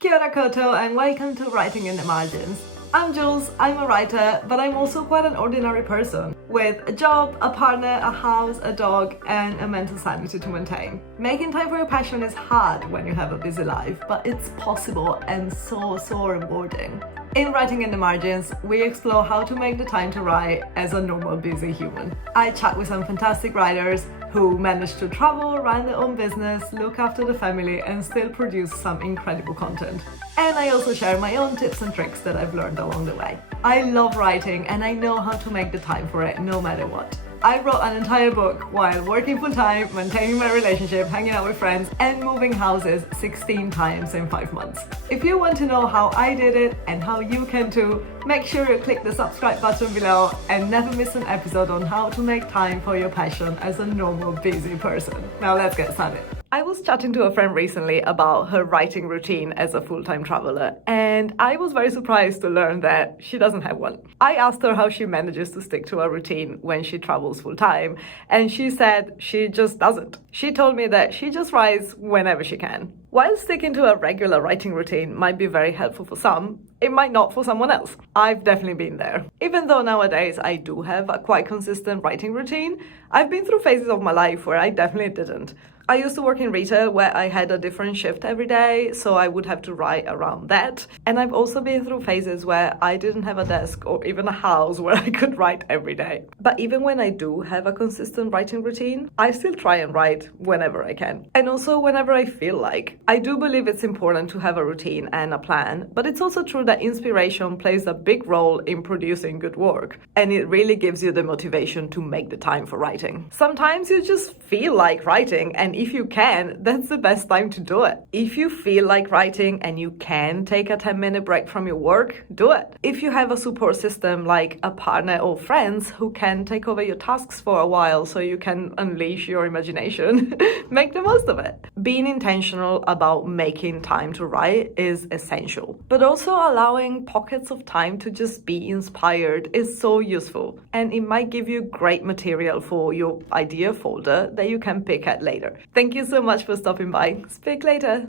Kia ora koto and welcome to Writing in the Margins. I'm Jules, I'm a writer, but I'm also quite an ordinary person with a job, a partner, a house, a dog, and a mental sanity to maintain. Making time for your passion is hard when you have a busy life, but it's possible and so rewarding. In Writing in the Margins, we explore how to make the time to write as a normal busy human. I chat with some fantastic writers who manage to travel, run their own business, look after the family, and still produce some incredible content. And I also share my own tips and tricks that I've learned along the way. I love writing and I know how to make the time for it no matter what. I wrote an entire book while working full-time, maintaining my relationship, hanging out with friends, and moving houses 16 times in 5 months. If you want to know how I did it and how you can too, make sure you click the subscribe button below and never miss an episode on how to make time for your passion as a normal busy person. Now let's get started. I was chatting to a friend recently about her writing routine as a full-time traveler, and I was very surprised to learn that she doesn't have one. I asked her how she manages to stick to a routine when she travels full-time, and she said she just doesn't. She told me that she just writes whenever she can. While sticking to a regular writing routine might be very helpful for some, it might not for someone else. I've definitely been there. Even though nowadays I do have a quite consistent writing routine, I've been through phases of my life where I definitely didn't. I used to work in retail where I had a different shift every day, so I would have to write around that. And I've also been through phases where I didn't have a desk or even a house where I could write every day. But even when I do have a consistent writing routine, I still try and write whenever I can. And also whenever I feel like. I do believe it's important to have a routine and a plan, but it's also true that inspiration plays a big role in producing good work. And it really gives you the motivation to make the time for writing. Sometimes you just feel like writing, and if you can, that's the best time to do it. If you feel like writing and you can take a 10-minute break from your work, do it. If you have a support system like a partner or friends who can take over your tasks for a while so you can unleash your imagination, make the most of it. Being intentional about making time to write is essential, but also allowing pockets of time to just be inspired is so useful, and it might give you great material for your idea folder that you can pick at later. Thank you so much for stopping by. Speak later.